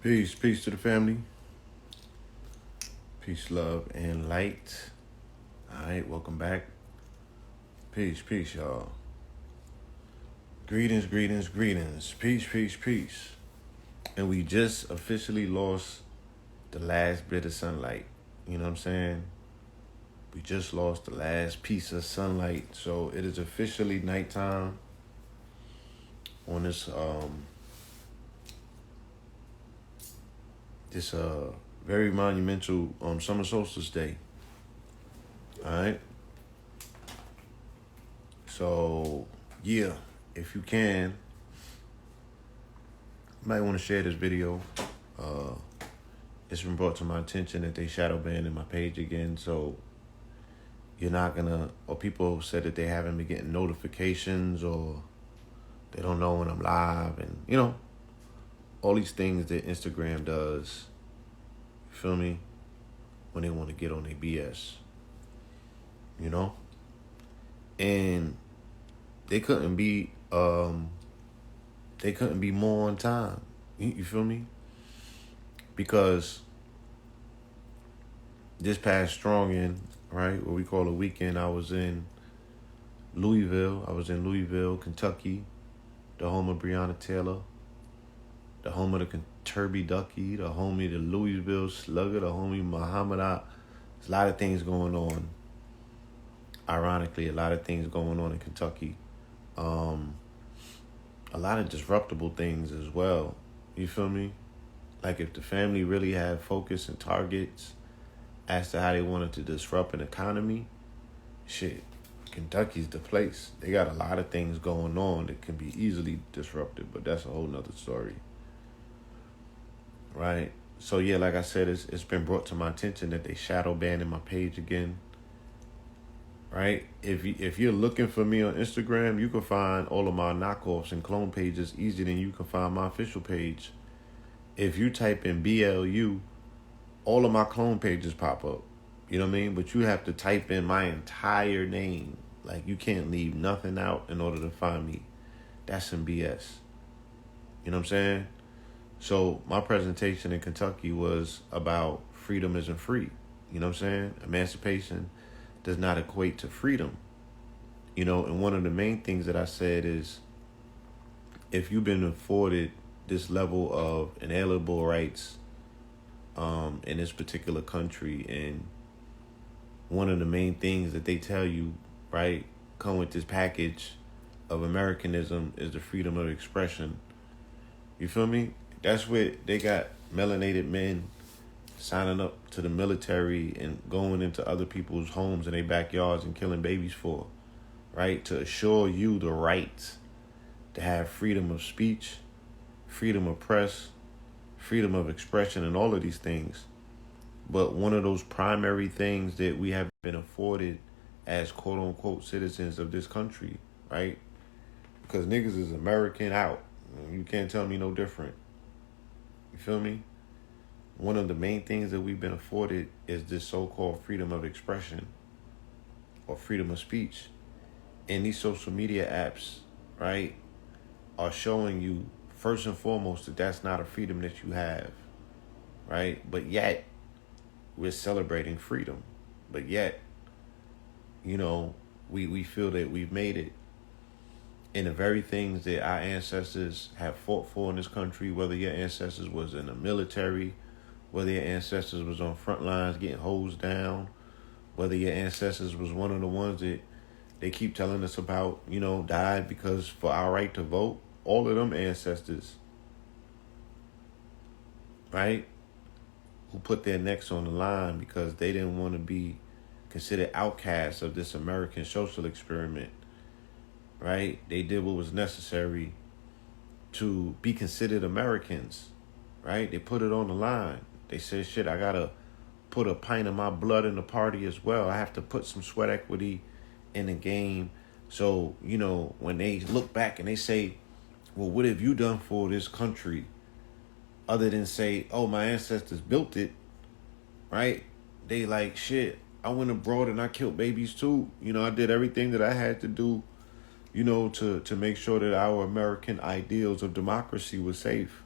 Peace, peace to the family. Peace, love, and light. All right, welcome back. Peace, peace, y'all. Greetings, greetings, greetings. Peace, peace, peace. And we just officially lost the last bit of sunlight. You know what I'm saying? We just lost the last piece of sunlight. So it is officially nighttime on this very monumental summer solstice day. All right. So yeah, if you can, you might want to share this video. It's been brought to my attention that they shadow banned my page again, so you're not gonna, or people said that they haven't been getting notifications, or they don't know when I'm live, and all these things that Instagram does. You feel me? When they want to get on their BS, and they couldn't be more on time. You feel me? Because this past strongin', right, what we call a weekend, I was in Louisville. Kentucky, the home of Breonna Taylor, the home of the Kentucky Ducky, the home of the Louisville Slugger, the homie Muhammad Ali. There's a lot of things going on. Ironically, a lot of things going on in Kentucky. A lot of disruptible things as well. You feel me? Like if the family really had focus and targets as to how they wanted to disrupt an economy, shit, Kentucky's the place. They got a lot of things going on that can be easily disrupted, but that's a whole nother story. Right? So yeah, like I said, it's been brought to my attention that they shadow banning my page again. Right? If you're looking for me on Instagram, you can find all of my knockoffs and clone pages easier than you can find my official page. If you type in BLU, all of my clone pages pop up. You know what I mean? But you have to type in my entire name. Like, you can't leave nothing out in order to find me. That's some BS. You know what I'm saying? So my presentation in Kentucky was about freedom isn't free. You know what I'm saying? Emancipation does not equate to freedom. And one of the main things that I said is, if you've been afforded this level of inalienable rights in this particular country, and one of the main things that they tell you, right, come with this package of Americanism is the freedom of expression. You feel me? That's what they got melanated men signing up to the military and going into other people's homes in their backyards and killing babies for, right? To assure you the right to have freedom of speech, freedom of press, freedom of expression, and all of these things. But one of those primary things that we have been afforded as quote unquote citizens of this country, right? Because niggas is American out. You can't tell me no different. You feel me? One of the main things that we've been afforded is this so-called freedom of expression or freedom of speech. And these social media apps, right, are showing you first and foremost that that's not a freedom that you have, right? But yet, we're celebrating freedom. But yet, we feel that we've made it. And the very things that our ancestors have fought for in this country, whether your ancestors was in the military, whether your ancestors was on front lines getting hosed down, whether your ancestors was one of the ones that they keep telling us about, died because for our right to vote, all of them ancestors, right, who put their necks on the line because they didn't want to be considered outcasts of this American social experiment, right? They did what was necessary to be considered Americans, right? They put it on the line. They said, shit, I got to put a pint of my blood in the party as well. I have to put some sweat equity in the game. So, when they look back and they say, well, what have you done for this country other than say, oh, my ancestors built it, right? They like, shit, I went abroad and I killed babies too. I did everything that I had to do, to make sure that our American ideals of democracy was safe.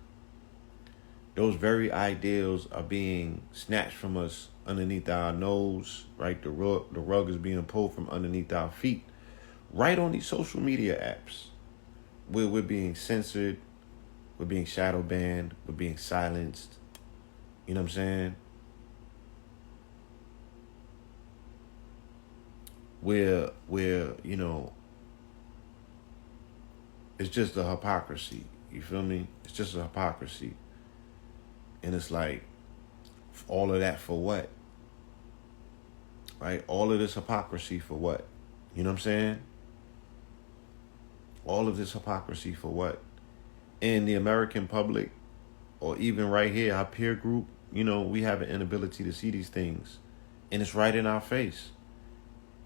Those very ideals are being snatched from us underneath our nose, right? The rug is being pulled from underneath our feet, right on these social media apps. We're being censored, we're being shadow banned, we're being silenced. You know what I'm saying? We're it's just a hypocrisy. You feel me? It's just a hypocrisy. And it's like, all of that for what? Right? All of this hypocrisy for what? You know what I'm saying? All of this hypocrisy for what? In the American public, or even right here, our peer group, we have an inability to see these things. And it's right in our face.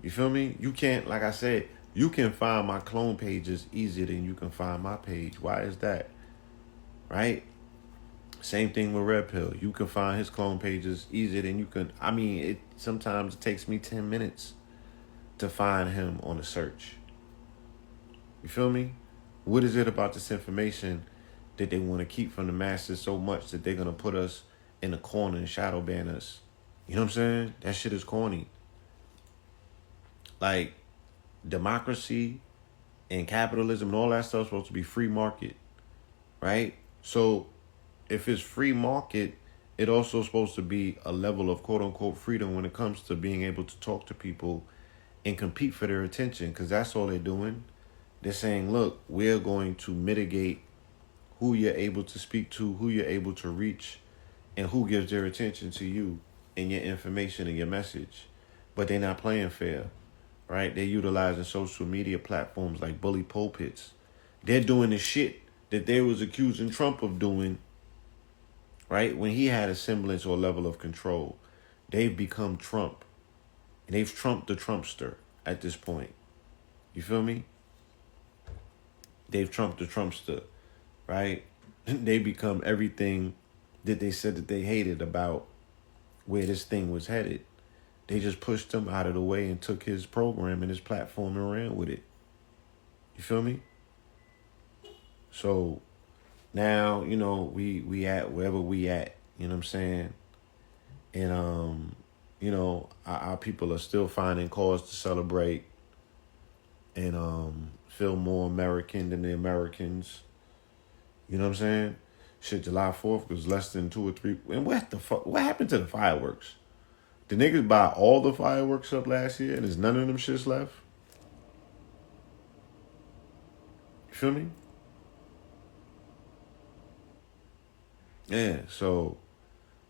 You feel me? You can't, like I said, you can find my clone pages easier than you can find my page. Why is that? Right? Same thing with Red Pill. You can find his clone pages easier than you can. I mean, sometimes it takes me 10 minutes to find him on a search. You feel me? What is it about this information that they want to keep from the masses so much that they're going to put us in a corner and shadow ban us? You know what I'm saying? That shit is corny. Like, democracy and capitalism and all that stuff is supposed to be free market, right? So if it's free market, it also supposed to be a level of quote unquote freedom when it comes to being able to talk to people and compete for their attention, because that's all they're doing. They're saying, look, we're going to mitigate who you're able to speak to, who you're able to reach, and who gives their attention to you and your information and your message. But they're not playing fair, right? They're utilizing social media platforms like bully pulpits. They're doing the shit that they was accusing Trump of doing, right? When he had a semblance or level of control. They've become Trump. They've trumped the Trumpster at this point. You feel me? They've trumped the Trumpster, right? They become everything that they said that they hated about where this thing was headed. They just pushed him out of the way and took his program and his platform and ran with it. You feel me? So now, we at wherever we at, you know what I'm saying? And our people are still finding cause to celebrate and feel more American than the Americans. You know what I'm saying? Shit, July 4th was less than 2 or 3. And what the fuck? What happened to the fireworks? The niggas buy all the fireworks up last year and there's none of them shits left? You feel me? Yeah, so,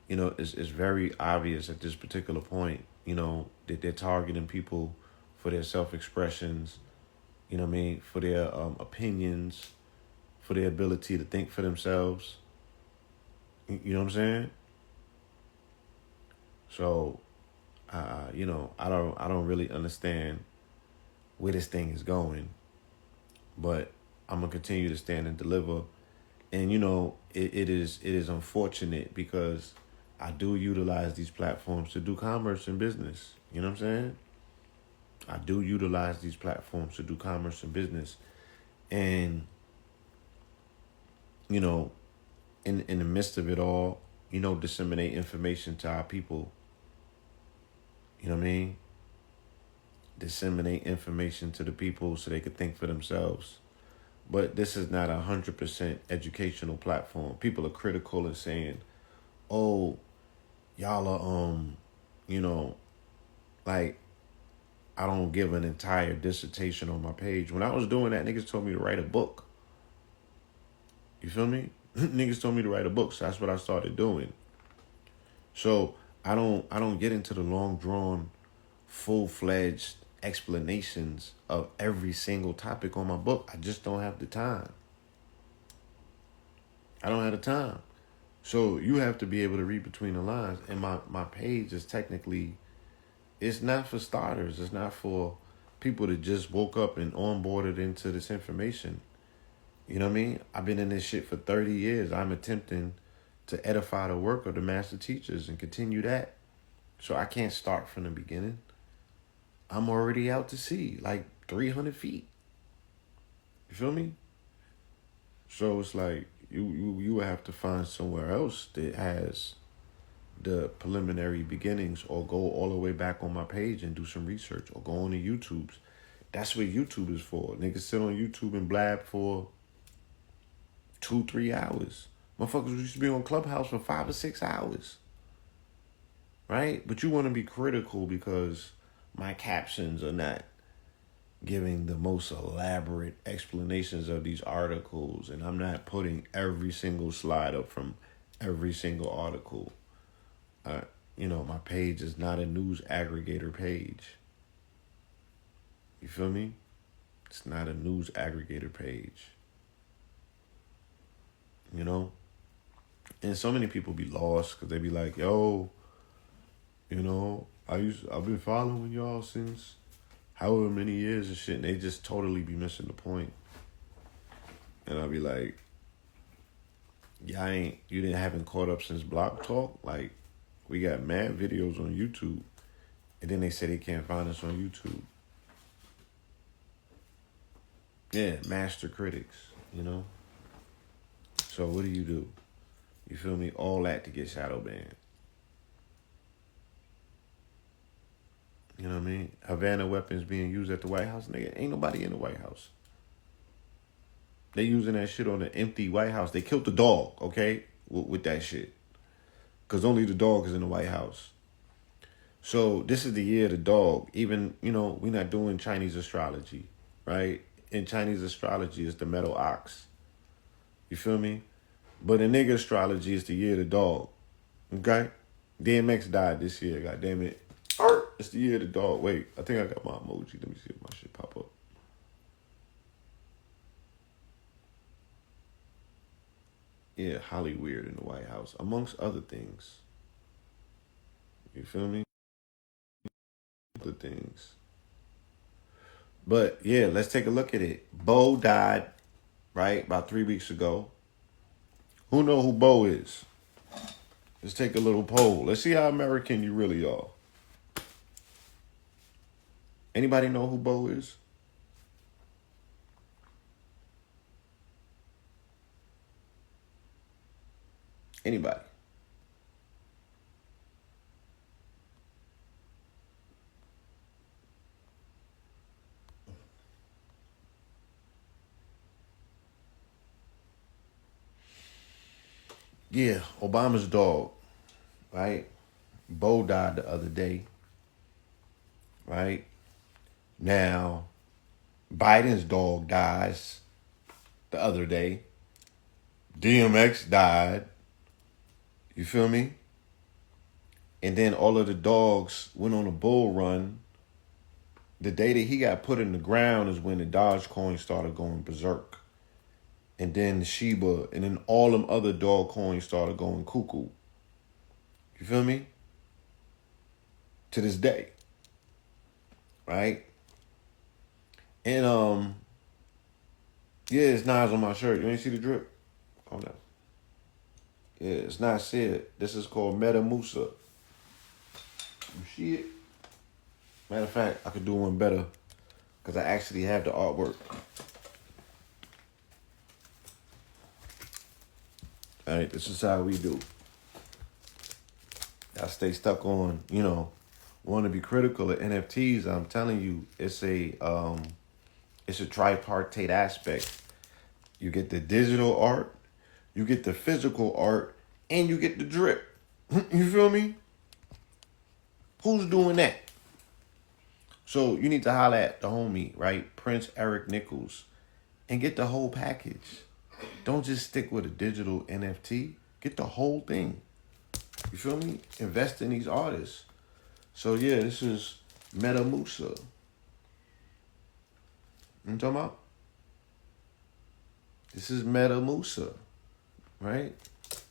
it's very obvious at this particular point, that they're targeting people for their self-expressions, you know what I mean, for their opinions, for their ability to think for themselves. You know what I'm saying? So, I don't really understand where this thing is going, but I'm gonna continue to stand and deliver. And it is unfortunate because I do utilize these platforms to do commerce and business. You know what I'm saying? I do utilize these platforms to do commerce and business. And, in the midst of it all, disseminate information to our people. You know what I mean? Disseminate information to the people so they could think for themselves. But this is not 100% educational platform. People are critical and saying, oh, y'all are, like, I don't give an entire dissertation on my page. When I was doing that, niggas told me to write a book. You feel me? Niggas told me to write a book, so that's what I started doing. So I don't get into the long drawn, full-fledged explanations of every single topic on my book. I just don't have the time. I don't have the time. So you have to be able to read between the lines. And my page is technically, it's not for starters. It's not for people that just woke up and onboarded into this information. You know what I mean? I've been in this shit for 30 years. I'm attempting to edify the work of the master teachers and continue that. So I can't start from the beginning. I'm already out to sea, like 300 feet. You feel me? So it's like, You would have to find somewhere else that has the preliminary beginnings, or go all the way back on my page and do some research, or go on the YouTubes. That's what YouTube is for. Niggas sit on YouTube and blab for 2-3 hours. Motherfuckers used to be on Clubhouse for 5 or 6 hours. Right? But you want to be critical because my captions are not giving the most elaborate explanations of these articles, and I'm not putting every single slide up from every single article. My page is not a news aggregator page. You feel me? It's not a news aggregator page. And so many people be lost because they be like, yo, I've been following y'all since however many years and shit, and they just totally be missing the point. And I'll be like, you haven't caught up since Block Talk? Like, we got mad videos on YouTube, and then they say they can't find us on YouTube. Yeah, master critics, So what do? You feel me? All that to get shadow banned. You know what I mean? Havana weapons being used at the White House. Nigga, ain't nobody in the White House. They using that shit on the empty White House. They killed the dog, okay? With that shit. Because only the dog is in the White House. So this is the year of the dog. Even, we're not doing Chinese astrology, right? In Chinese astrology, it's the metal ox. You feel me? But in nigga astrology, it's the year of the dog. Okay? DMX died this year, god damn it. It's the year of the dog. Wait, I think I got my emoji. Let me see if my shit pop up. Yeah, Hollyweird in the White House, amongst other things. You feel me? Other things. But yeah, let's take a look at it. Bo died, right, about 3 weeks ago. Who know who Bo is? Let's take a little poll. Let's see how American you really are. Anybody know who Bo is? Anybody? Yeah, Obama's dog, right? Bo died the other day, right? Now, Biden's dog dies the other day. DMX died. You feel me? And then all of the dogs went on a bull run. The day that he got put in the ground is when the Dogecoin started going berserk. And then Shiba, and then all them other dog coins started going cuckoo. You feel me? To this day. Right? And yeah, it's Nas on my shirt. You ain't see the drip? Calm down. Yeah, it's not said. This is called Meta Musa. You see it? Matter of fact, I could do one better because I actually have the artwork. All right, this is how we do. I stay stuck on, want to be critical of NFTs. I'm telling you, it's a tripartite aspect. You get the digital art, you get the physical art, and you get the drip. You feel me? Who's doing that? So you need to holler at the homie, right? Prince Eric Nichols, and get the whole package. Don't just stick with a digital NFT. Get the whole thing. You feel me? Invest in these artists. So yeah, this is Meta Musa. You know what I'm talking about? This is Meta Musa, right?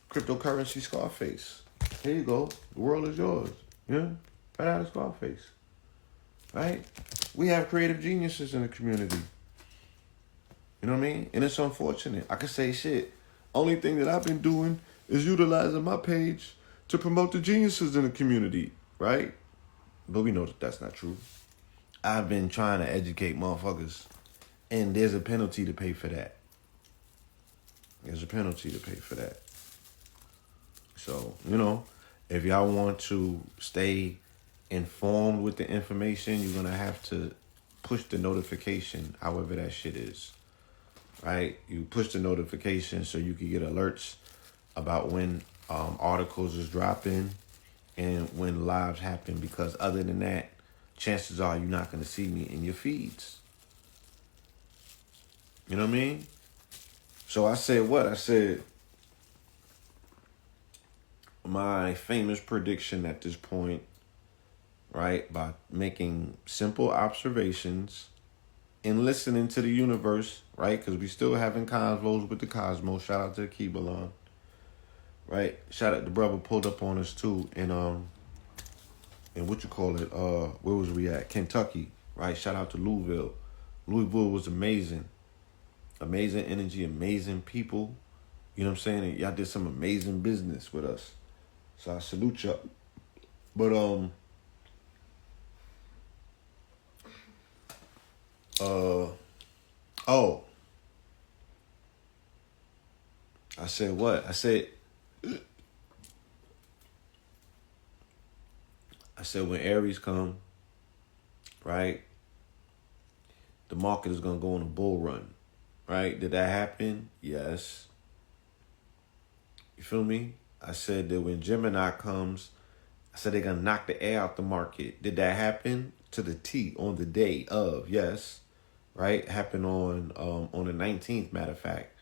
Cryptocurrency Scarface. Here you go. The world is yours. Yeah? Right out of Scarface. Right? We have creative geniuses in the community. You know what I mean? And it's unfortunate. I could say shit. Only thing that I've been doing is utilizing my page to promote the geniuses in the community, right? But we know that that's not true. I've been trying to educate motherfuckers, and there's a penalty to pay for that. There's a penalty to pay for that. So, if y'all want to stay informed with the information, you're going to have to push the notification, however that shit is. Right? You push the notification so you can get alerts about when articles is dropping and when lives happen, because other than that, chances are you're not going to see me in your feeds. You know what I mean? So I said what? I said my famous prediction at this point, right, by making simple observations and listening to the universe, right, because we still having convos with the cosmos. Shout out to the Kibalon, right? Shout out, the brother pulled up on us too, and what you call it? Where was we at? Kentucky, right? Shout out to Louisville. Louisville was amazing, amazing energy, amazing people. You know what I'm saying? And y'all did some amazing business with us. So I salute y'all. But I said what? I said when Aries come, right, the market is gonna go on a bull run. Right? Did that happen? Yes. You feel me? I said that when Gemini comes, I said they're going to knock the air out the market. Did that happen? To the T, on the day of, yes. Right? Happened on the 19th, matter of fact.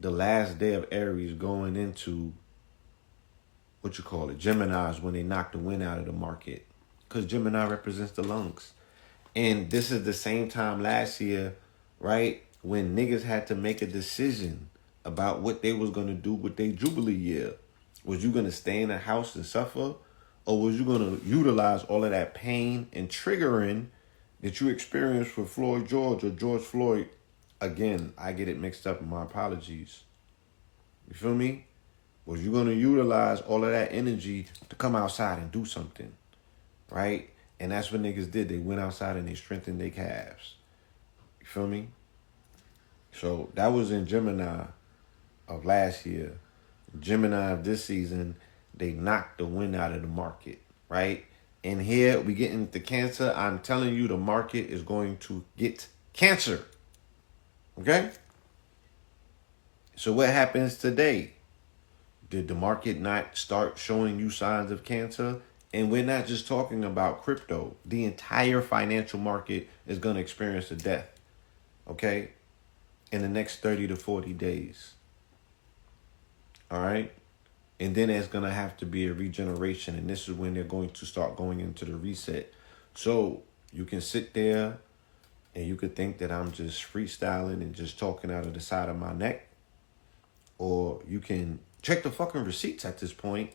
The last day of Aries going into, what you call it, Gemini's, when they knock the wind out of the market. Because Gemini represents the lungs. And this is the same time last year, right, when niggas had to make a decision about what they was going to do with their Jubilee year. Was you going to stay in the house and suffer? Or was you going to utilize all of that pain and triggering that you experienced with Floyd George or George Floyd? Again, I get it mixed up, my apologies. You feel me? Was you going to utilize all of that energy to come outside and do something? Right? And that's what niggas did. They went outside and they strengthened their calves. You feel me? So that was in Gemini of last year. Gemini of this season, they knocked the wind out of the market, right? And here we get into Cancer. I'm telling you, the market is going to get Cancer. Okay? So what happens today? Did the market not start showing you signs of Cancer? And we're not just talking about crypto. The entire financial market is going to experience a death, okay, in the next 30 to 40 days. All right? And then there's going to have to be a regeneration. And this is when they're going to start going into the reset. So you can sit there and you could think that I'm just freestyling and just talking out of the side of my neck. Or you can check the fucking receipts at this point,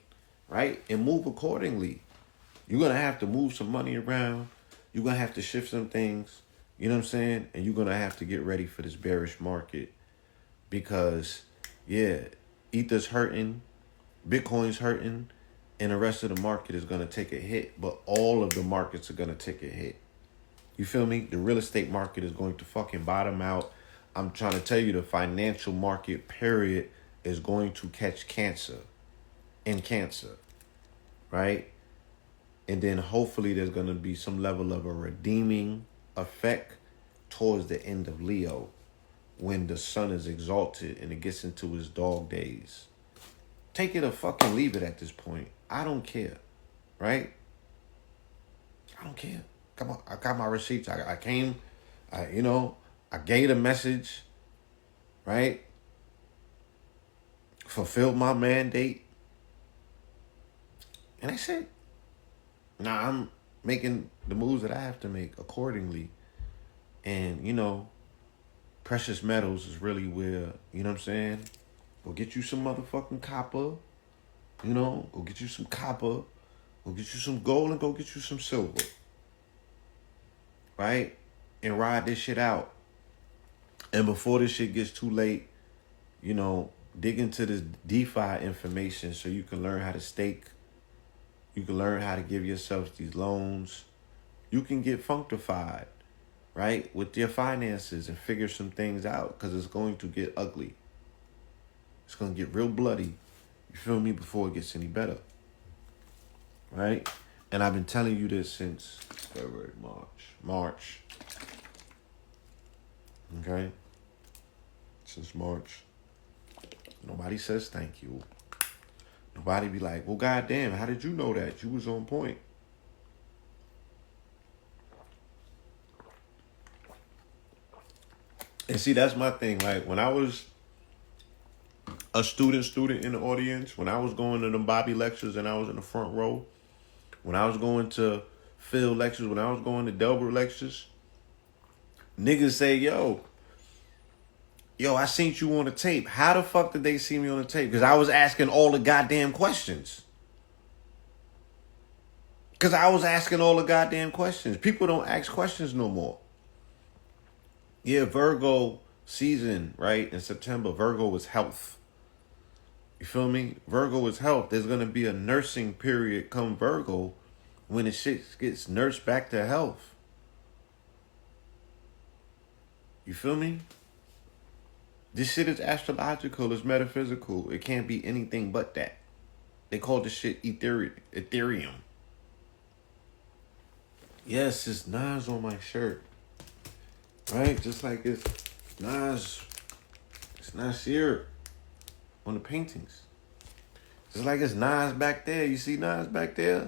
right? And move accordingly. You're going to have to move some money around. You're going to have to shift some things. You know what I'm saying? And you're going to have to get ready for this bearish market. Because, yeah, Ether's hurting. Bitcoin's hurting. And the rest of the market is going to take a hit. But all of the markets are going to take a hit. You feel me? The real estate market is going to fucking bottom out. I'm trying to tell you, the financial market, period, is going to catch Cancer. In Cancer. Right? And then hopefully there's going to be some level of a redeeming effect towards the end of Leo, when the sun is exalted and it gets into his dog days. Take it or fucking leave it at this point. I don't care. Right? I don't care. Come on. I got my receipts. I came, I gave a message. Right? Fulfilled my mandate. And that's it. Now I'm making the moves that I have to make accordingly. And, precious metals is really where, you know what I'm saying? Go get you some motherfucking copper. Go get you some copper. Go get you some gold and go get you some silver. Right? And ride this shit out. And before this shit gets too late, dig into this DeFi information so you can learn how to stake. You can learn how to give yourself these loans. You can get functified, right, with your finances and figure some things out, because it's going to get ugly. It's going to get real bloody. You feel me? Before it gets any better. Right? And I've been telling you this since February, March. Okay? Since March. Nobody says thank you. Nobody be like, well, goddamn, how did you know that? You was on point. And see, that's my thing. Like, when I was a student in the audience, when I was going to them Bobby lectures and I was in the front row, when I was going to Phil lectures, when I was going to Delbert lectures, niggas say, yo, I seen you on the tape. How the fuck did they see me on the tape? Because I was asking all the goddamn questions. People don't ask questions no more. Yeah, Virgo season, right? In September, Virgo is health. You feel me? Virgo is health. There's going to be a nursing period come Virgo when the shit gets nursed back to health. You feel me? This shit is astrological. It's metaphysical. It can't be anything but that. They call this shit Ethereum. Yes, it's Nas on my shirt. Right? Just like it's Nas. It's Nasir on the paintings. Just like it's Nas back there. You see Nas back there?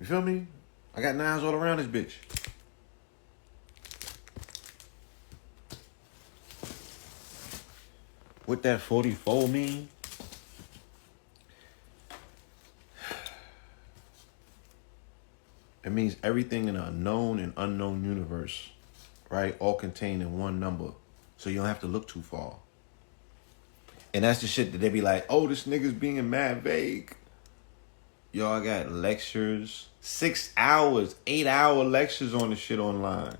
You feel me? I got Nas all around this bitch. What that 44 mean? It means everything in a known and unknown universe, right? All contained in one number. So you don't have to look too far. And that's the shit that they be like, oh, this nigga's being mad vague. Y'all got lectures, 6 hours, 8-hour lectures on the shit online.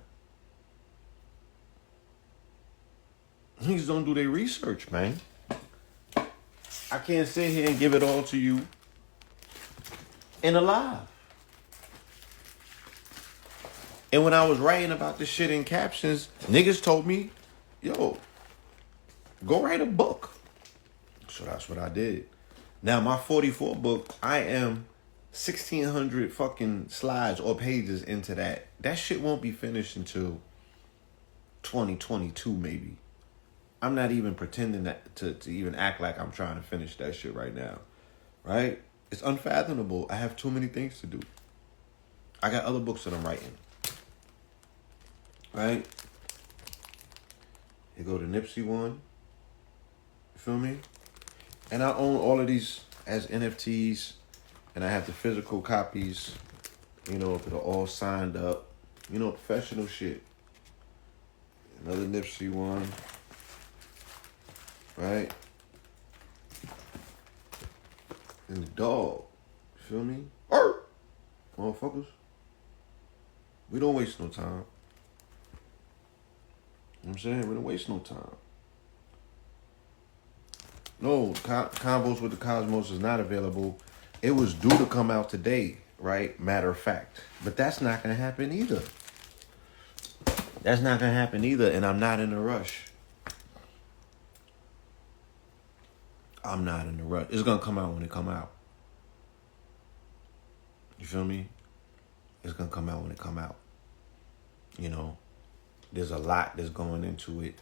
Niggas don't do their research, man. I can't sit here and give it all to you in a live. And when I was writing about this shit in captions, niggas told me, yo, go write a book. So that's what I did. Now, my 44 book, I am 1,600 fucking slides or pages into that. That shit won't be finished until 2022, maybe. I'm not even pretending that to even act like I'm trying to finish that shit right now. Right? It's unfathomable. I have too many things to do. I got other books that I'm writing. Right? Here go the Nipsey one. You feel me? And I own all of these as NFTs. And I have the physical copies. You know, that are all signed up. You know, professional shit. Another Nipsey one. Right? And the dog. You feel me? Motherfuckers. We don't waste no time. You know what I'm saying? We don't waste no time. No, Convos with the Cosmos is not available. It was due to come out today, right? Matter of fact. But that's not going to happen either. And I'm not in a rush. It's going to come out when it come out. You feel me? It's going to come out when it come out. You know? There's a lot that's going into it.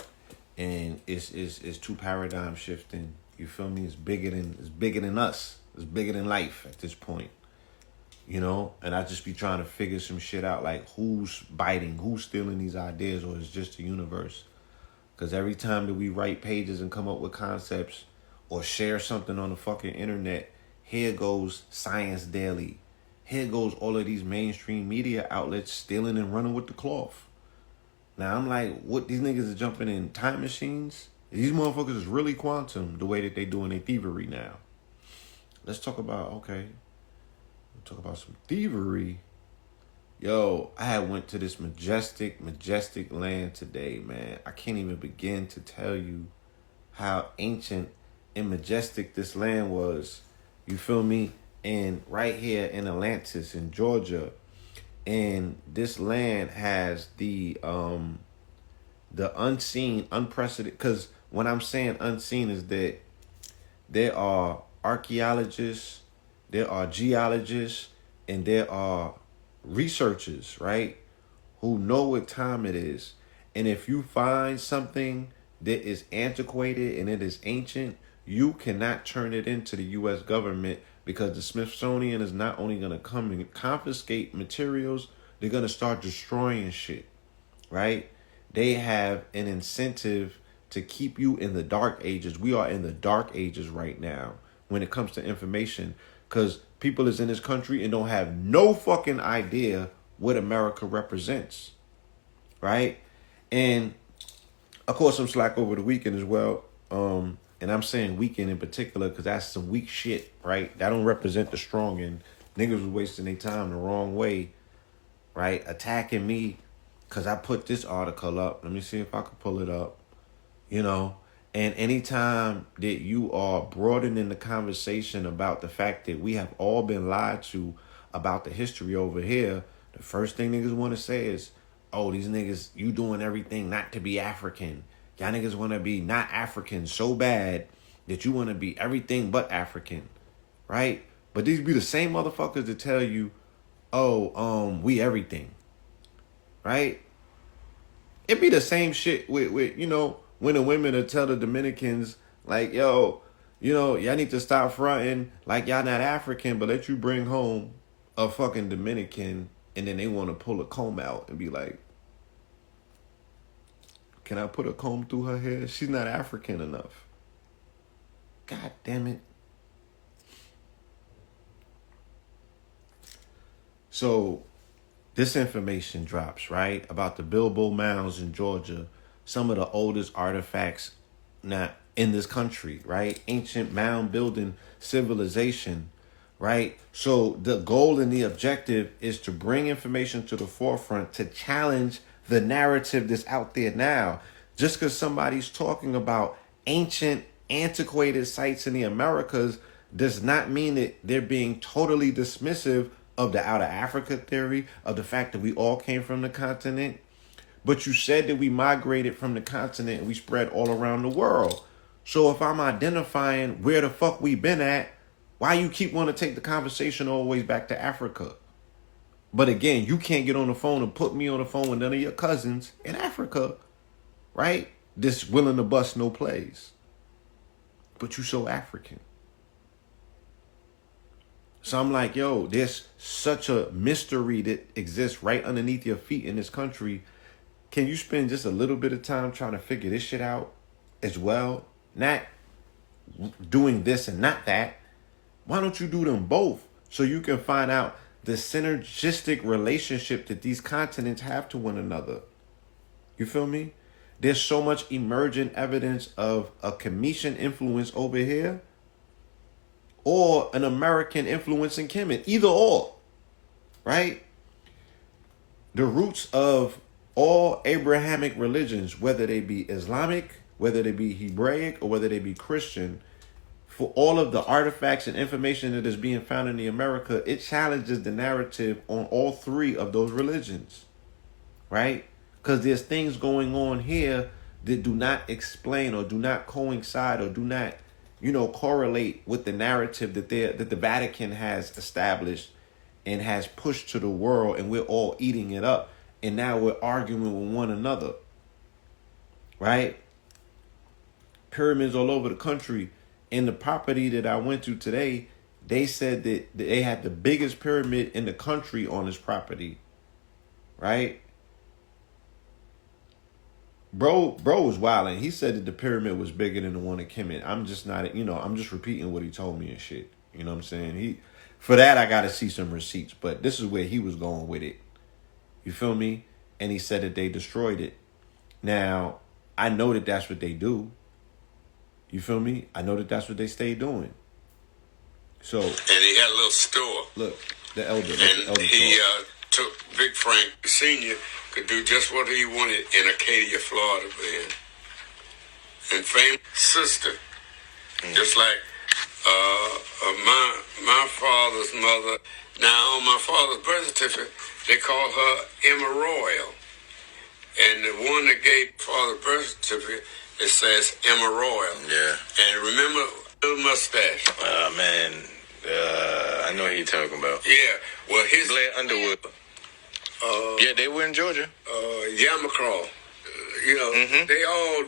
And it's too paradigm shifting. You feel me? It's bigger than us. It's bigger than life at this point. You know? And I just be trying to figure some shit out. Like, who's biting? Who's stealing these ideas? Or it's just the universe? Because every time that we write pages and come up with concepts or share something on the fucking internet, here goes Science Daily. Here goes all of these mainstream media outlets stealing and running with the cloth. Now, I'm like, what? These niggas are jumping in time machines? These motherfuckers is really quantum the way that they doing their thievery now. Let's talk about, some thievery. Yo, I went to this majestic land today, man. I can't even begin to tell you how ancient and majestic this land was. You feel me? And right here in Atlantis, in Georgia. And this land has the unseen, unprecedented, because when I'm saying unseen is that there are archaeologists, there are geologists, and there are researchers, right, who know what time it is. And if you find something that is antiquated and it is ancient, you cannot turn it into the U.S. government, because the Smithsonian is not only going to come and confiscate materials, they're going to start destroying shit, right? They have an incentive to keep you in the dark ages. We are in the dark ages right now when it comes to information, because people is in this country and don't have no fucking idea what America represents, right? And of course, I'm slack over the weekend as well. And I'm saying weekend in particular because that's some weak shit, right? That don't represent the strong, and niggas was wasting their time the wrong way, right? Attacking me because I put this article up. Let me see if I can pull it up, you know? And anytime that you are broadening the conversation about the fact that we have all been lied to about the history over here, the first thing niggas want to say is, oh, these niggas, you doing everything not to be African. Y'all niggas want to be not African so bad that you want to be everything but African, right? But these be the same motherfuckers that tell you, oh, we everything, right? It be the same shit with you know, when the women will tell the Dominicans, like, yo, you know, y'all need to stop fronting like y'all not African, but let you bring home a fucking Dominican, and then they want to pull a comb out and be like, can I put a comb through her hair? She's not African enough. God damn it. So this information drops, right? About the Bilbo Mounds in Georgia, some of the oldest artifacts not in this country, right? Ancient mound building civilization, right? So the goal and the objective is to bring information to the forefront to challenge the narrative that's out there now. Just because somebody's talking about ancient, antiquated sites in the Americas does not mean that they're being totally dismissive of the out of Africa theory, of the fact that we all came from the continent. But you said that we migrated from the continent and we spread all around the world. So if I'm identifying where the fuck we been at, why you keep wanting to take the conversation all the way back to Africa? But again, you can't get on the phone and put me on the phone with none of your cousins in Africa, right? This willing to bust no plays. But you so African. So I'm like, yo, there's such a mystery that exists right underneath your feet in this country. Can you spend just a little bit of time trying to figure this shit out as well? Not doing this and not that. Why don't you do them both so you can find out the synergistic relationship that these continents have to one another? You feel me? There's so much emergent evidence of a Cometian influence over here or an American influence in Kemet. Either or, right? The roots of all Abrahamic religions, whether they be Islamic, whether they be Hebraic, or whether they be Christian, for all of the artifacts and information that is being found in the America, it challenges the narrative on all three of those religions, right? Because there's things going on here that do not explain or do not coincide or do not, correlate with the narrative that the Vatican has established and has pushed to the world, and we're all eating it up. And now we're arguing with one another, right? Pyramids all over the country. In the property that I went to today, they said that they had the biggest pyramid in the country on this property, right? Bro was wilding. He said that the pyramid was bigger than the one in Kemet. I'm just not, I'm just repeating what he told me and shit. You know what I'm saying? For that, I got to see some receipts, but this is where he was going with it. You feel me? And he said that they destroyed it. Now, I know that that's what they do. You feel me? I know that that's what they stay doing. So. And he had a little store. Look, the elder. And he took Big Frank Sr. could do just what he wanted in Acadia, Florida, man. And famous sister, just like my father's mother. Now, on my father's birth certificate, they call her Emma Royal. And the one that gave father's birth certificate, it says Emma Royal. Yeah. And remember, little mustache. Man, I know who you're talking about. Yeah, well, his Blair Underwood. Yeah, they were in Georgia. Yamacraw. They all,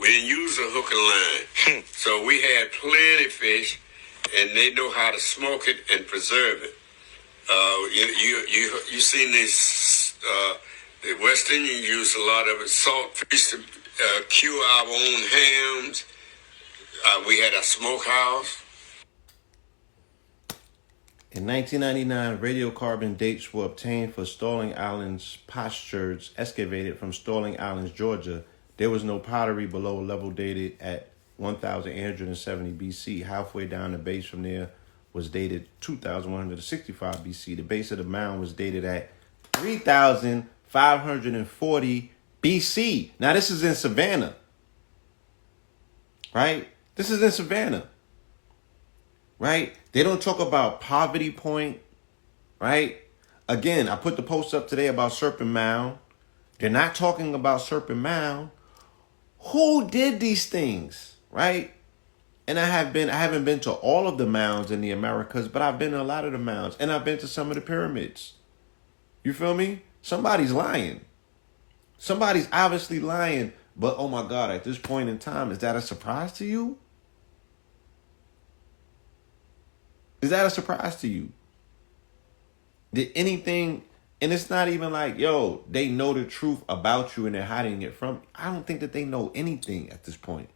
we didn't use a hook and line. So we had plenty fish, and they know how to smoke it and preserve it. You seen this, the West Indians use a lot of it. Salt fish to cure our own hams. We had a smokehouse. In 1999, radiocarbon dates were obtained for Stalling Island's potsherds excavated from Stalling Islands, Georgia. There was no pottery below level dated at 1870 BC. Halfway down the base from there was dated 2165 BC. The base of the mound was dated at 3540 BC. Now this is in Savannah, right? This is in Savannah, right? They don't talk about Poverty Point, right? Again, I put the post up today about Serpent Mound. They're not talking about Serpent Mound. Who did these things, right? And I haven't been to all of the mounds in the Americas, but I've been to a lot of the mounds, and I've been to some of the pyramids. You feel me? Somebody's lying. Somebody's obviously lying, but oh my God, at this point in time, is that a surprise to you? Is that a surprise to you? Did anything, and it's not even like, yo, they know the truth about you and they're hiding it from you. I don't think that they know anything at this point.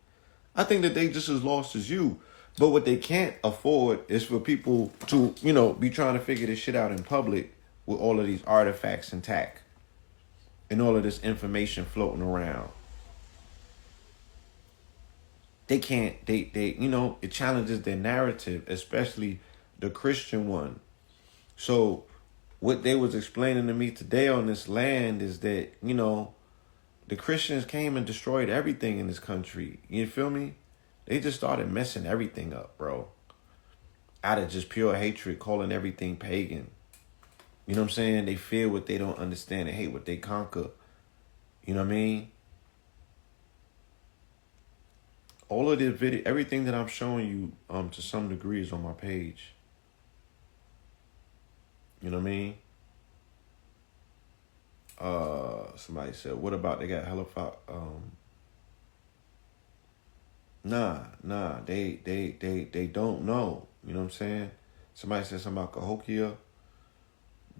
I think that they just as lost as you. But what they can't afford is for people to, be trying to figure this shit out in public with all of these artifacts intact and all of this information floating around. They can't, it challenges their narrative, especially the Christian one. So what they was explaining to me today on this land is that, the Christians came and destroyed everything in this country. You feel me? They just started messing everything up, bro. Out of just pure hatred, calling everything pagan. You know what I'm saying? They fear what they don't understand and hate what they conquer. You know what I mean? All of this video, everything that I'm showing you to some degree is on my page. You know what I mean? Somebody said, what about they got hella Nah, they don't know. You know what I'm saying? Somebody said something about Cahokia.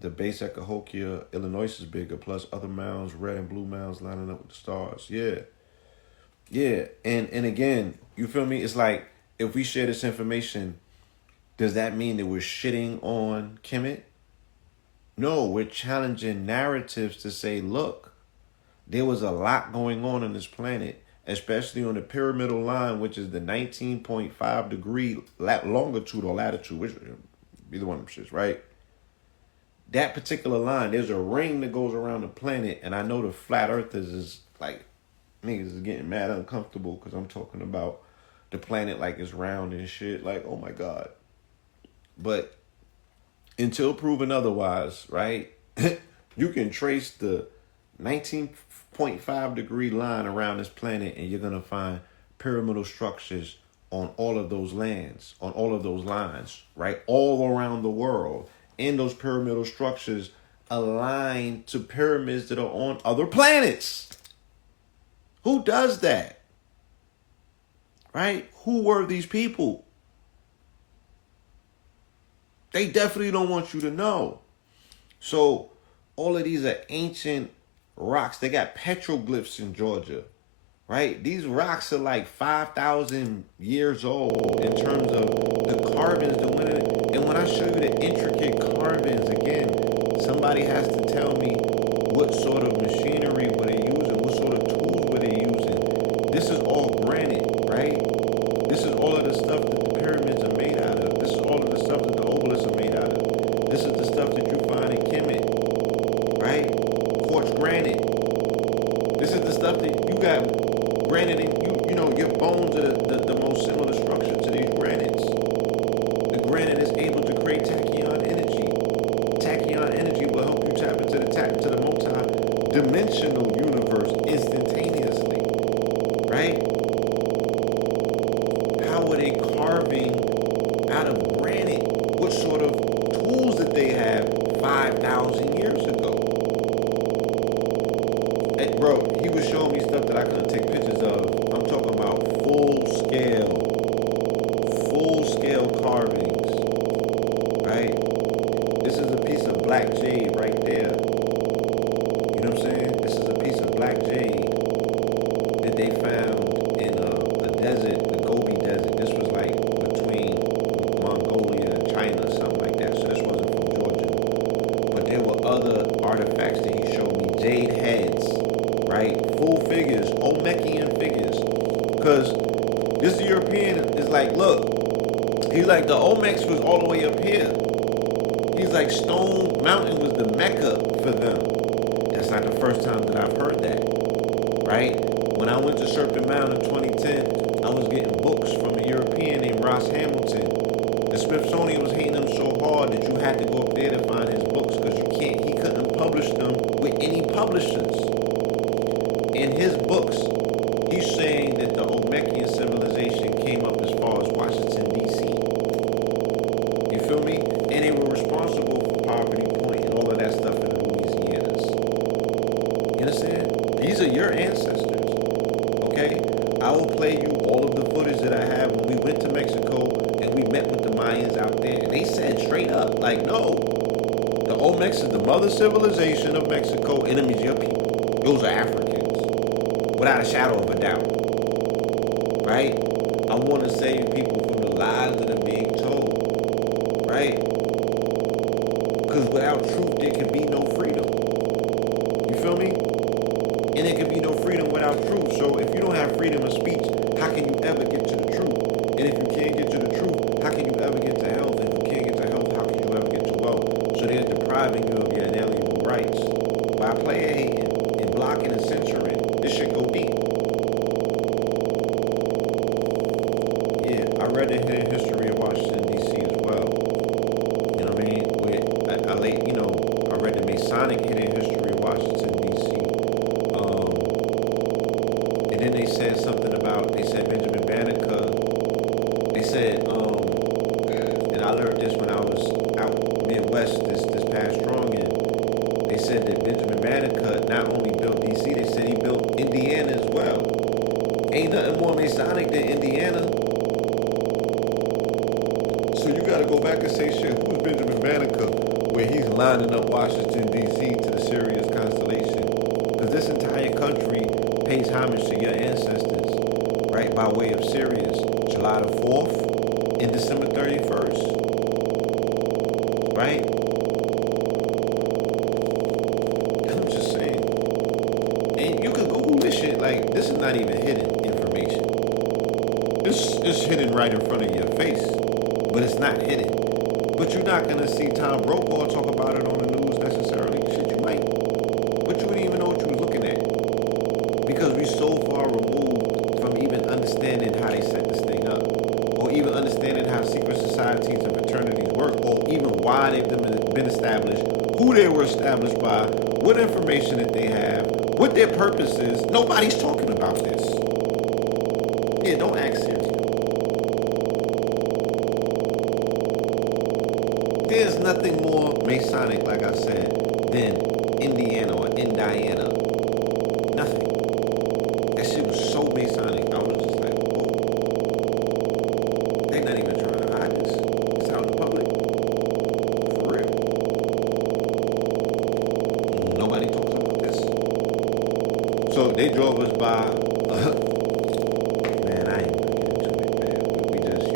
The base at Cahokia, Illinois is bigger, plus other mounds, red and blue mounds lining up with the stars. Yeah. And again, you feel me? It's like, if we share this information, does that mean that we're shitting on Kemet? No, we're challenging narratives to say, look, there was a lot going on this planet, especially on the pyramidal line, which is the 19.5 degree longitude or latitude, which either one of them shits, right? That particular line, there's a ring that goes around the planet, and I know the flat earthers is like, niggas is getting mad uncomfortable because I'm talking about the planet like it's round and shit. Like, oh my God. But until proven otherwise, right? You can trace the 19.5 degree line around this planet, and you're going to find pyramidal structures on all of those lands, on all of those lines, right? All around the world. And those pyramidal structures align to pyramids that are on other planets. Who does that? Right? Who were these people? They definitely don't want you to know. So all of these are ancient rocks. They got petroglyphs in Georgia, right? These rocks are like 5,000 years old in terms of the carvings that went in it. And when I show you the intricate carvings, again, somebody has to tell me what sort of machinery were they using, what sort of tools were they using. This is all granite, right? This is all of the stuff that the pyramids are made out of. This is all of the stuff that the obelisks are made out of. This is the stuff that you find in Kemet, right? Quartz granite. This is the stuff that you got granite in, your bones are the most similar structure to these granites. The granite is able to create tachyon energy. Tachyon energy will help you tap into the multi-dimensional universe instantaneously, right? carvings, right? This is a piece of black jade right there. You know what I'm saying? This is a piece of black jade that they found in a desert, the Gobi Desert. This was like between Mongolia and China, something like that. So this wasn't from Georgia. But there were other artifacts that he showed me. Jade heads, right? Full figures, Olmekian figures. Because this European is like, look, he's like, the Olmecs was all the way up here. He's like, Stone Mountain was the Mecca for them. That's not the first time that I've heard that, right? When I went to Serpent Mound in 2010, I was getting books from a European named Ross Hamilton. The Smithsonian was hating him so hard that you had to go up there to find his books because he couldn't publish them with any publishers. In his books, he's saying that the Olmekian civilization came up as far as Washington, D.C. You feel me? And they were responsible for Poverty Point and all of that stuff in the Louisianas. You understand? These are your ancestors. Okay? I will play you all of the footage that I have when we went to Mexico and we met with the Mayans out there. And they said straight up, like, no, the Olmecs is the mother civilization of Mexico, and it means your people. Those are Africans. Without a shadow of a doubt. Right? I want to save people from the lies that are being told. Right? Because without truth, there can be no freedom. You feel me? And there can be no freedom without truth. So if you don't have freedom of speech, how can you ever get to the truth? And if you can't get to the truth, how can you ever get to health? If you can't get to health, how can you ever get to wealth? So they're depriving you of your inalienable rights by player hating and blocking and censoring. This shit go deep. Yeah, I read the hidden history of Washington, D.C. as well. You know what I mean? I read the Masonic hidden history of Washington, D.C. And then they said something about, they said Benjamin Banneker, they said, and I learned this when I was out Midwest this past strongin', they said that Benjamin Banneker not only built D.C., they said he built Indiana as well. Ain't nothing more Masonic than Indiana. So you gotta go back and say, shit, who's Benjamin Banneker? Where he's lining up Washington, D.C. to the Sirius constellation. Because this entire country pays homage to your ancestors, right, by way of Sirius. July the 4th and December 31st. Right? I'm just saying. And you can Google this shit. Like, this is not even hidden information. This is hidden right in front of your face. But it's not hidden. But you're not going to see Tom Brokaw talk about it on the news necessarily. Shit, you might. But you didn't even know what you was looking at. Because we're so far removed from even understanding how they set this thing up. Or even understanding how secret societies and fraternities work. Or even why they've been established. Who they were established by. What information that they have. What their purpose is. Nobody's talking about this. Yeah, don't act serious. There's nothing more Masonic, like I said, than Indiana or Indiana. Nothing. That shit was so Masonic. I was just like, whoa. They're not even trying to hide this. It's out in the public. For real. Nobody talks about this. So they drove us by. Man, I ain't gonna get into it, man. We just,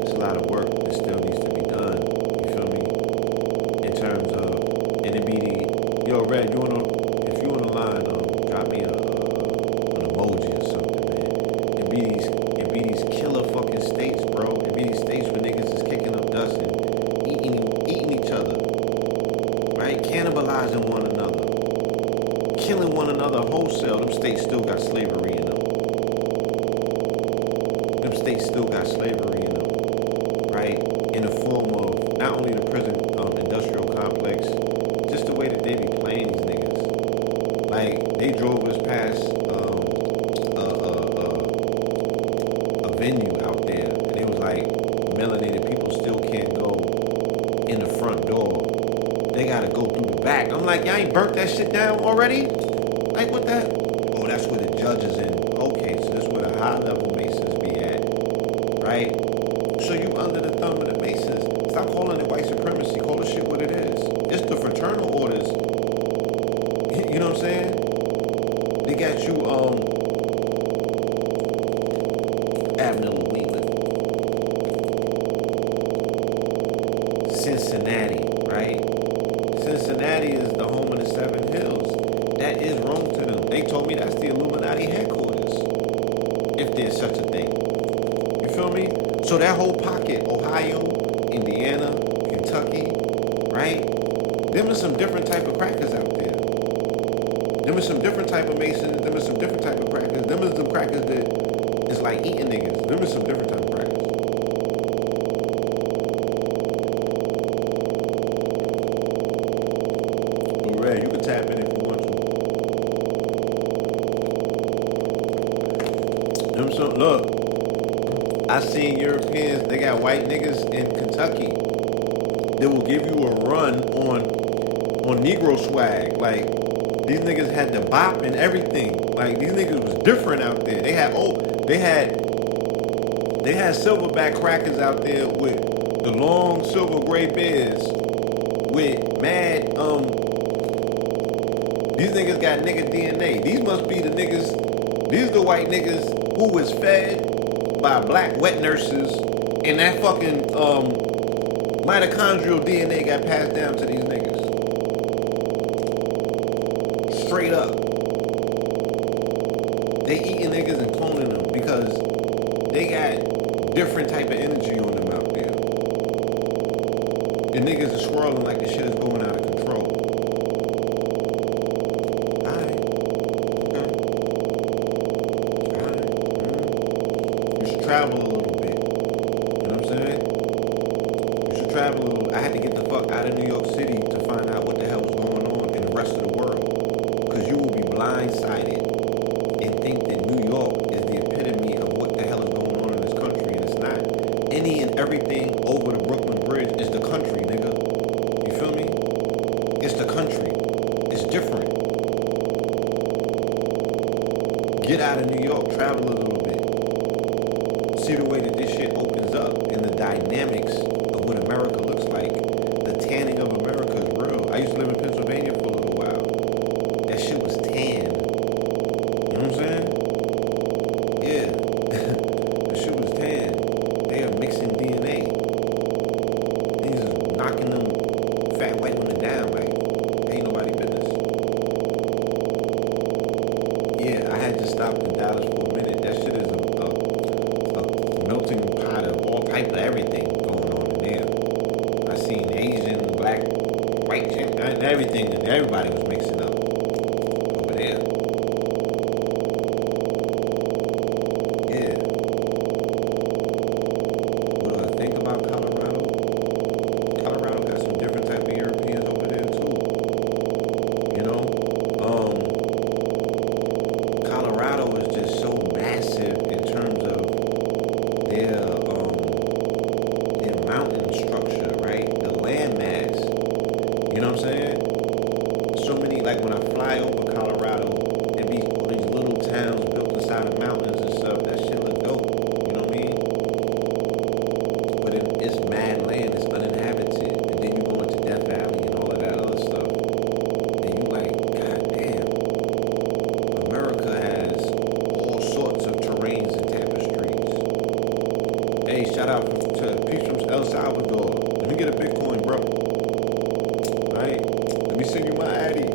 it's a lot of work that still needs to be done. You feel me? In terms of, and it be yo, Red, if you on the line, drop me an emoji or something, man. It be these killer fucking states, bro. It be these states where niggas is kicking up dust and eating each other, right? Cannibalizing one another, killing one another wholesale. Them states still got slavery in them. Them states still got slavery in them, right? In the form of not only the prison industrial complex, just the way that they be playing these niggas. Like, they drove us past a venue out there, and it was like, melanated people still can't go in the front door. They gotta go through the back. I'm like, y'all ain't burnt that shit down already? Like, what that? Oh, that's where the judges in. Okay, so this is where the high level masons be at, right? So you under the thumb of the Masons. Stop calling it white supremacy. Call the shit what it is. It's the fraternal orders. You know what I'm saying? They got you, Avenue Louisa, Cincinnati, right? Cincinnati is the home of the Seven Hills. That is Rome to them. They told me that's the Illuminati headquarters, if there's such a thing. You feel me? So that whole pocket, Ohio, Indiana, Kentucky, right? Them are some different type of crackers out there. Them are some different type of Masons. Them are some different type of crackers. Them are some crackers that is like eating niggas. Them are some different type of crackers. But Red, you can tap in if you want to. Them some, look, I seen Europeans, they got white niggas in Kentucky that will give you a run on Negro swag. Like, these niggas had the bop and everything. Like, these niggas was different out there. They had silverback crackers out there with the long silver gray beards with mad these niggas got nigga DNA. These must be the niggas. These are the white niggas who was fed by black wet nurses, and that fucking mitochondrial DNA got passed down to these niggas. Straight up. They eating niggas and cloning them because they got different type of energy on them out there. The niggas are swirling like the shit is going out of control. Alright. Okay. Alright. You should travel a little bit. You know what I'm saying? You should travel a little. I had to get the fuck out of New York City to find out what the hell was going on in the rest of the world. Because you will be blindsided and think that New York is the epitome of what the hell is going on in this country, and it's not. Any and everything over the Brooklyn Bridge is the country, nigga. You feel me? It's the country. It's different. Get out of New York, travel a little bit. See the way that this shit opens up and the dynamics of what America looks like. The tanning of America is real. I used to live in Pennsylvania for a little while. That shit was tan. You know what I'm saying? Yeah. That shit was tan. They are mixing DNA. These is knocking them fat white women down like ain't nobody business. Yeah, I had to stop in Dallas for a minute. That shit is a melting pot of all type of everything going on in there. I seen Asian, black, white, and everything, and everybody was mixing up over there. Yeah. What do I think about Colorado? Colorado got some different type of Europeans over there too. You know? Colorado is just so massive in terms of their mountain structure, right? The land mass. You know what I'm saying? So many, like when I fly over Colorado, there be all these little towns built inside of mountains and stuff. That shit look dope. You know what I mean? But it's mad land, it's uninhabited. And then you go into Death Valley and all of that other stuff. And you like, god damn. America has all sorts of terrains and tapestries. Hey, shout out to peeps from El Salvador. Let me get a Bitcoin, bro. Alright? Let me send you my Addy.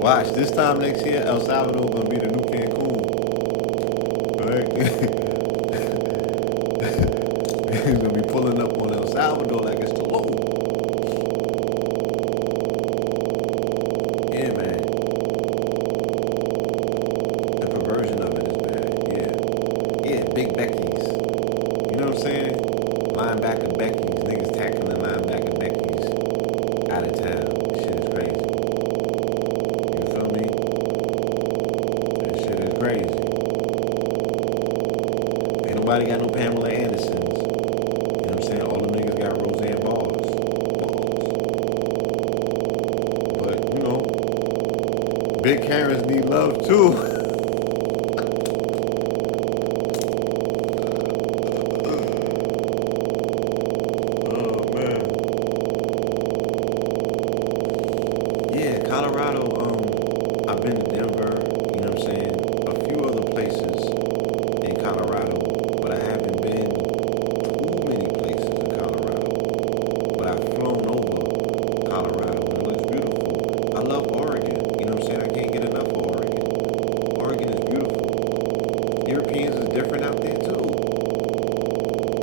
Watch, this time next year, El Salvador gonna be the new Cancun. Alright? He's gonna be pulling up on El Salvador like it's the low. Yeah, man. The perversion of it is bad. Yeah. Yeah, big Becky's. You know what I'm saying? Linebacker Becky's. Niggas tackling linebacker Becky's out of town. This shit is crazy. You feel me? This shit is crazy. Ain't nobody got no Pamela Andersons. You know what I'm saying? All them niggas got Roseanne Balls. But, you know, big Karens need love too.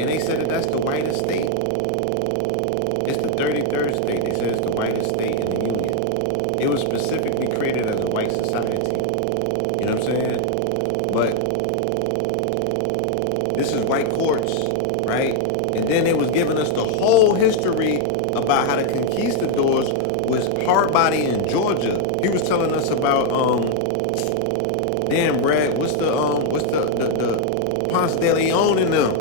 And they said that that's the whitest state. It's the 33rd state. They said it's the whitest state in the union. It was specifically created as a white society. You know what I'm saying? But this is white courts, right? And then they was giving us the whole history about how the conquistadors was hard body in Georgia. He was telling us about damn Brad, what's the Ponce de Leon in them?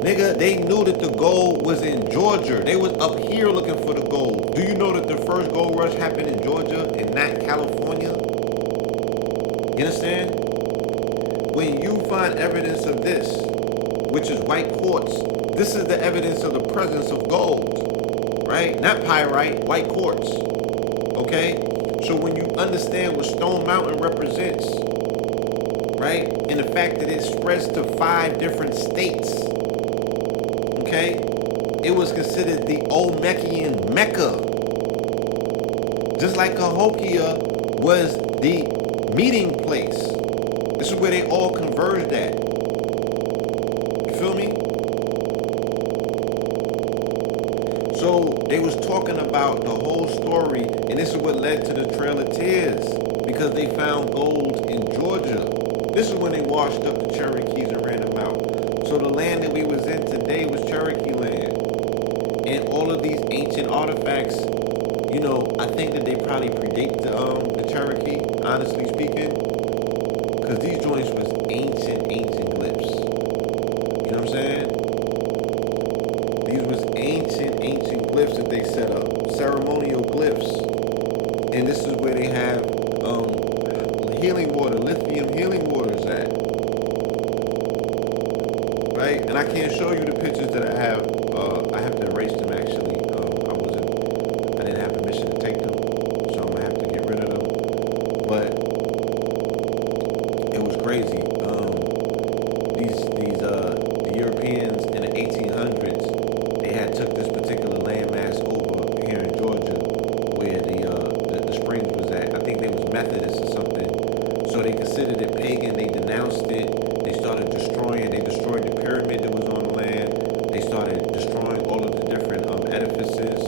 Nigga, they knew that the gold was in Georgia. They was up here looking for the gold. Do you know that the first gold rush happened in Georgia and not California? You understand? When you find evidence of this, which is white quartz, this is the evidence of the presence of gold, right? Not pyrite, white quartz, okay? So when you understand what Stone Mountain represents, right? And the fact that it spreads to 5 different states, okay? It was considered the Olmecan Mecca. Just like Cahokia was the meeting place. This is where they all converged at. You feel me? So they was talking about the whole story, and this is what led to the Trail of Tears, because they found gold in Georgia. This is when they washed up the Cherokees and ran them out. So the land that we was in today was Cherokee land. And all of these ancient artifacts, you know, I think that they probably predate the Cherokee, honestly speaking. Because these joints was ancient glyphs. You know what I'm saying? These was ancient glyphs that they set up. Ceremonial glyphs. And this is where they have healing water, lithium healing waters at. Right? And I can't show you the pictures that I have. I have to erase them actually. I didn't have permission to take them. So I'm gonna have to get rid of them. But it was crazy. The Europeans in the 1800s, they had took this particular landmass over here in Georgia, where the springs was at. I think they was Methodists or something. So they considered it pagan. They denounced it. They started destroying. They destroyed the pyramid that was on the land. They started destroying all of the different edifices.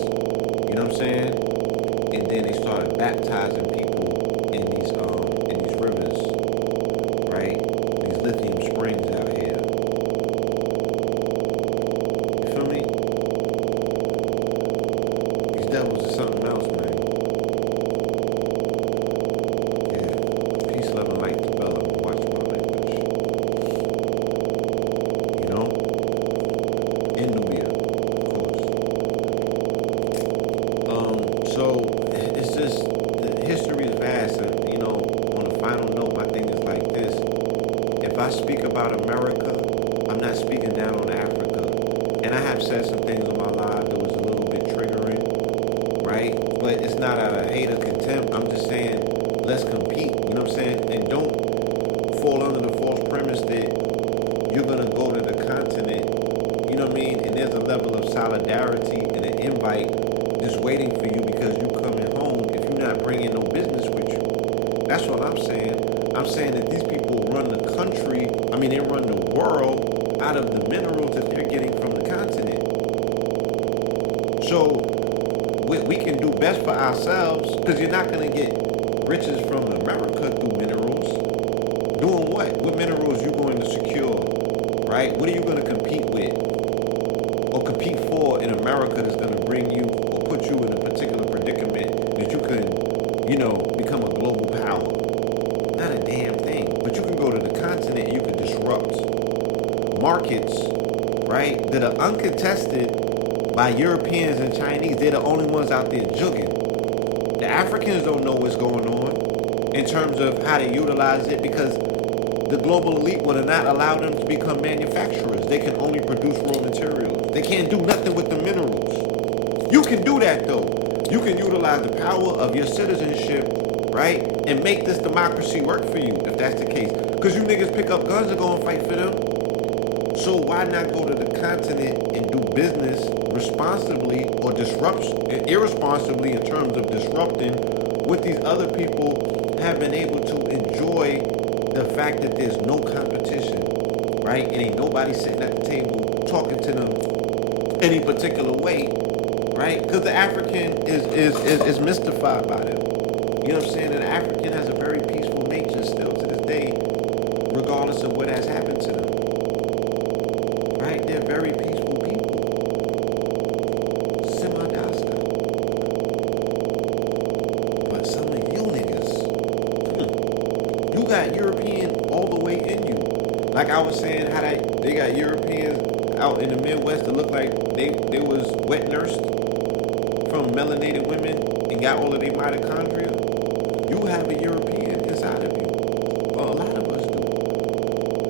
You know what I'm saying? And then they started baptizing people in these rivers, right? These lithium springs out here. You feel me? These devils are something else, man. Yeah. Peace, love, and light develop. Watch my language. You know? In Nubia, of course. So it's just the history is vast, and you know, on a final note, my thing is like this. If I speak about America, I'm not speaking down on Africa. And I have said some things on my live that was a little bit triggering, right? But it's not out of hate or contempt. I'm just saying, let's compete. You know what I'm saying? And don't fall under the false premise that you're gonna go to the continent, you know what I mean? And there's a level of solidarity and an invite just waiting for you because you coming home if you're not bringing no business with you. That's what I'm saying. I'm saying that these people run the country, they run the world out of the minerals that they're getting from the continent. So we can do best for ourselves because you're not going to get riches from America through minerals. Doing what? What minerals you going to secure, right? What are you going to compete with or compete for in America that's going to bring you or put you in a particular predicament that you can, become a global power? Not a damn thing. But you can go to the continent and you can disrupt markets, right, that are uncontested by Europeans and Chinese. They're the only ones out there jugging. The Africans don't know what's going on in terms of how to utilize it because the global elite would have not allowed them to become manufacturers. They can only produce raw materials. They can't do nothing with the minerals. You can do that though. You can utilize the power of your citizenship, right, and make this democracy work for you if that's the case. Because you niggas pick up guns and go and fight for them. So why not go to the continent and do business responsibly or irresponsibly in terms of disrupting what these other people have been able to enjoy the fact that there's no competition, right? And ain't nobody sitting at the table talking to them any particular way, right? Because the African is mystified by them. You know what I'm saying? And the African has a very peaceful nature still to this day, regardless of what has happened to them. Right? They're very peaceful people. Semi-docile. But some of you niggas, you got European all the way in you. Like I was saying, how they got Europeans out in the Midwest that look like they was wet nursed from melanated women and got all of their mitochondria. You have a European inside of you. Well, a lot of us do.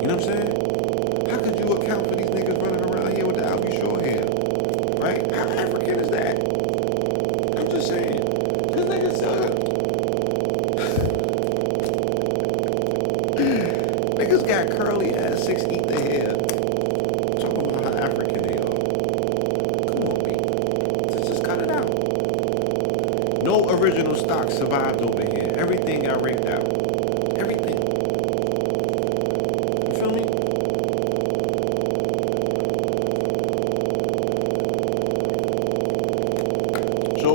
You know what I'm saying? How could you account for these niggas running around here with the Albie Shore hair? Right? How African is that? I'm just saying. This nigga niggas got curly ass 6 ether hair. Talking about how African they are. Come on, people. Just cut it out. No original stock survived over here. Everything got raped out. Everything. You feel me? So,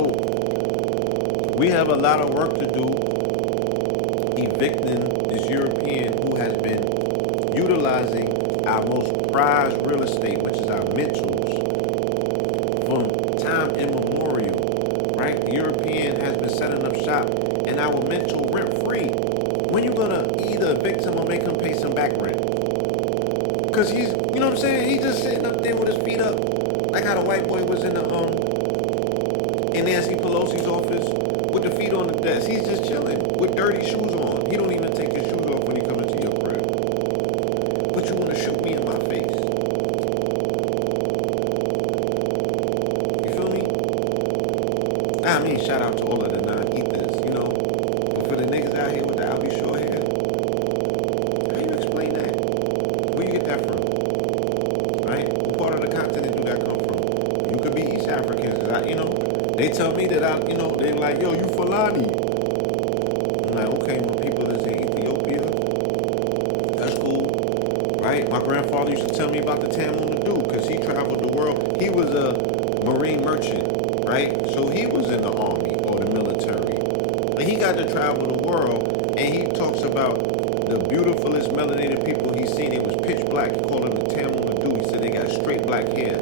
we have a lot of work to do evicting this European who has been utilizing our most prized real estate, which is our mentals, from time immemorial, right? The European has been setting up shop in our mental rent-free. When you gonna either evict him or make him pay some back rent? Because he's, you know what I'm saying? He's just sitting up there with his feet up. Like how the white boy was in Nancy Pelosi's office with the feet on the desk. He's just chilling with dirty shoes on. He don't even take his shoes off when he comes into your crib. But you want to shoot me in my face. You feel me? I mean, shout out to all of the non-ethers, you know. But for the niggas out here with the Albie Shore hair, how you explain that? Where you get that from? Right? What part of the continent do that come from? You could be East Africans, cause you know, they tell me that they like, yo, you Fulani. I'm like, okay, my people that's in Ethiopia, that's cool, right? My grandfather used to tell me about the Tamil Nadu because he traveled the world. He was a marine merchant, right? So he was in the army or the military. But he got to travel the world, and he talks about the beautifulest melanated people he's seen. It was pitch black. He called them the Tamil Nadu. He said they got straight black hair.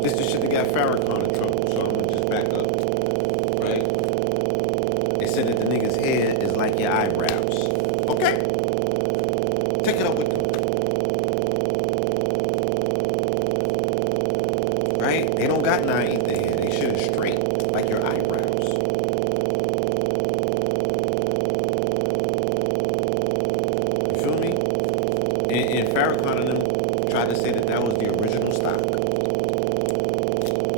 This the shit that got Farrakhan in trouble. So I'm gonna just back up, right? They said that the nigga's hair is like your eyebrows. Okay, take it up with them. Right? They don't got 9 ether hair. They shit is straight like your eyebrows. You feel me? And Farrakhan and them tried to say that was the original stock.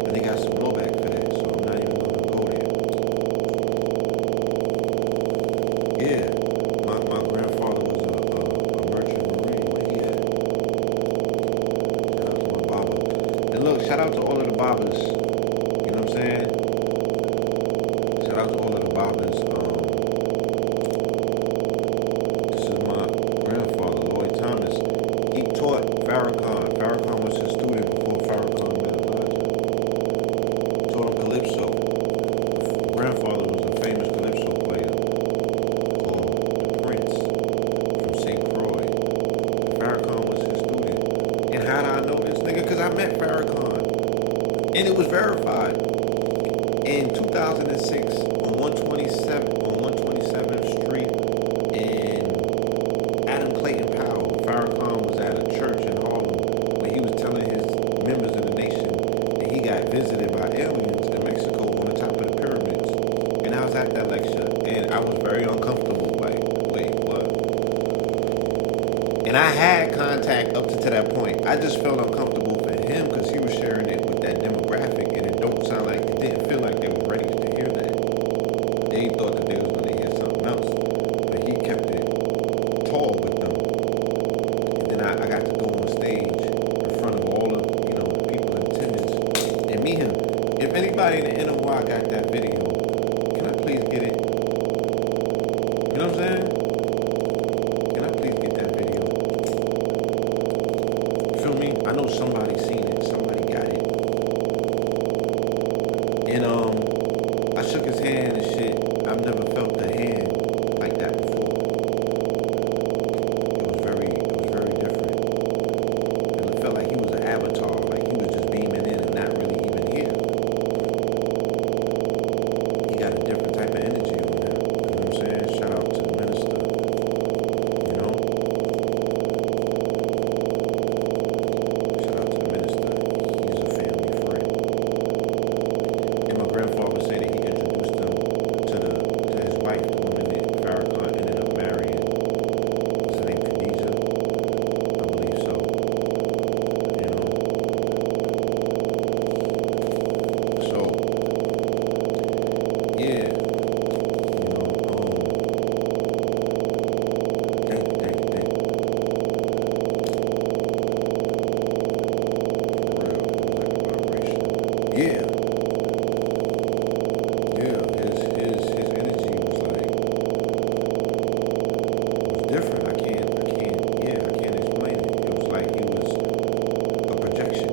And they got some blowback for that, so I'm not even going to go there. Yeah, my grandfather was a merchant marine when he had. Shout out to my baba. And look, shout out to all of the babas. You know what I'm saying? Shout out to all of the babas. This is my grandfather, Lloyd Thomas. He taught Farrakhan. Farrakhan was his student before Farrakhan met Elijah. Taught him Calypso. My grandfather was a famous Calypso player called the Prince from St. Croix. Farrakhan was his student. And how did I know this nigga? Because I met Farrakhan. And it was verified. In 2006 on 127th Street in Adam Clayton Powell, Farrakhan was at a church in Harlem when he was telling his members of the nation that he got visited by aliens in Mexico on the top of the pyramids. And I was at that lecture, and I was very uncomfortable, like, wait, what? And I had contact up to that point. I just felt uncomfortable for him because he was sharing it with that demographic, and it don't sound like, it didn't feel like they were ready to hear that. They thought that they was going to hear something else, but he kept it tall with them. And then I got to go on stage in front of all of, you know, the people in attendance and meet him. If anybody in the NOI got that video, can I please get it? You know what I'm saying? Can I please get that video? I know somebody seen it. Somebody got it. And I shook his hand and shit. I've never felt the hand like that before. It was very different. And it felt like he was an avatar, like he was just beaming in and not really even here. He got a different type of energy on him. You know what I'm saying? Shout out to the minister. You know? Shout out to the minister. He's a family friend. And my grandfather said that he introduced them to his wife, the woman that Farrakhan ended up marrying. What's her name? Khadija? I believe so. You know? So, yeah. You know, dang. For real, it was like a vibration. Yeah. Yeah, his energy was like, it was different. I can't explain it. It was like he was a projection.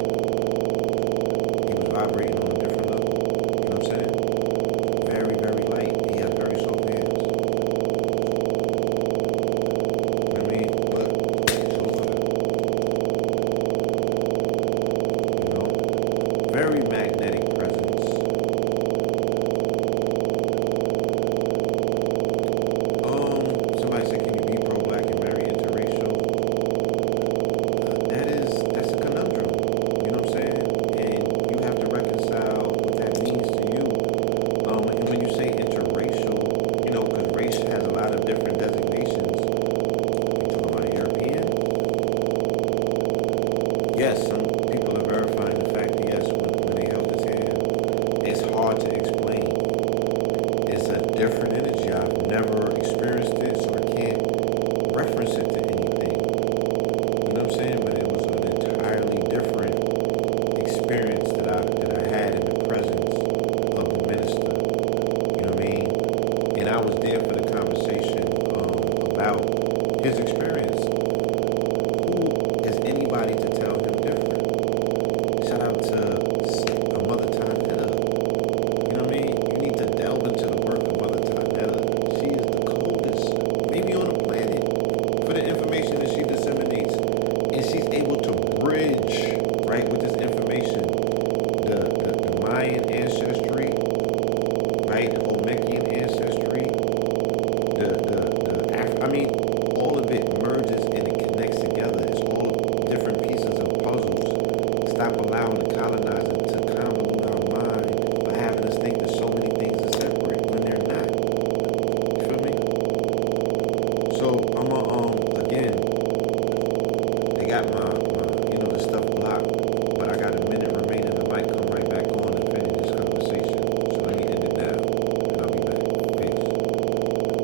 He was vibrating on a different level. You know what I'm saying? Very, very light. He has very soft hands. You know what I mean? But so far, you know, very magnetic presence. Somebody said, can you be pro-black and marry interracial? That's a conundrum. You know what I'm saying? And you have to reconcile what that means to you. And when you say interracial, you know, because race has a lot of different designations. You talking about European? Yes, some people are verifying the fact that yes, when they held his hand, it's hard to explain. It's a different energy. I've never experienced it, so I can't reference it to anything. You know what I'm saying? But it was an entirely different experience that I had in the presence of the minister. You know what I mean? And I was there for the conversation about his experience. Who is anybody to tell him different? Shout out to a Mother Tanetta. You know what I mean? You need to delve into the work of Mother Tanetta. She is the coldest, maybe on the planet, for the information that she disseminates. And she's able to bridge, right, with this information, the Mayan ancestry, right, the Olmecan ancestry, all of it merges and it connects together. It's all different pieces of puzzles. Stop allowing the colonizers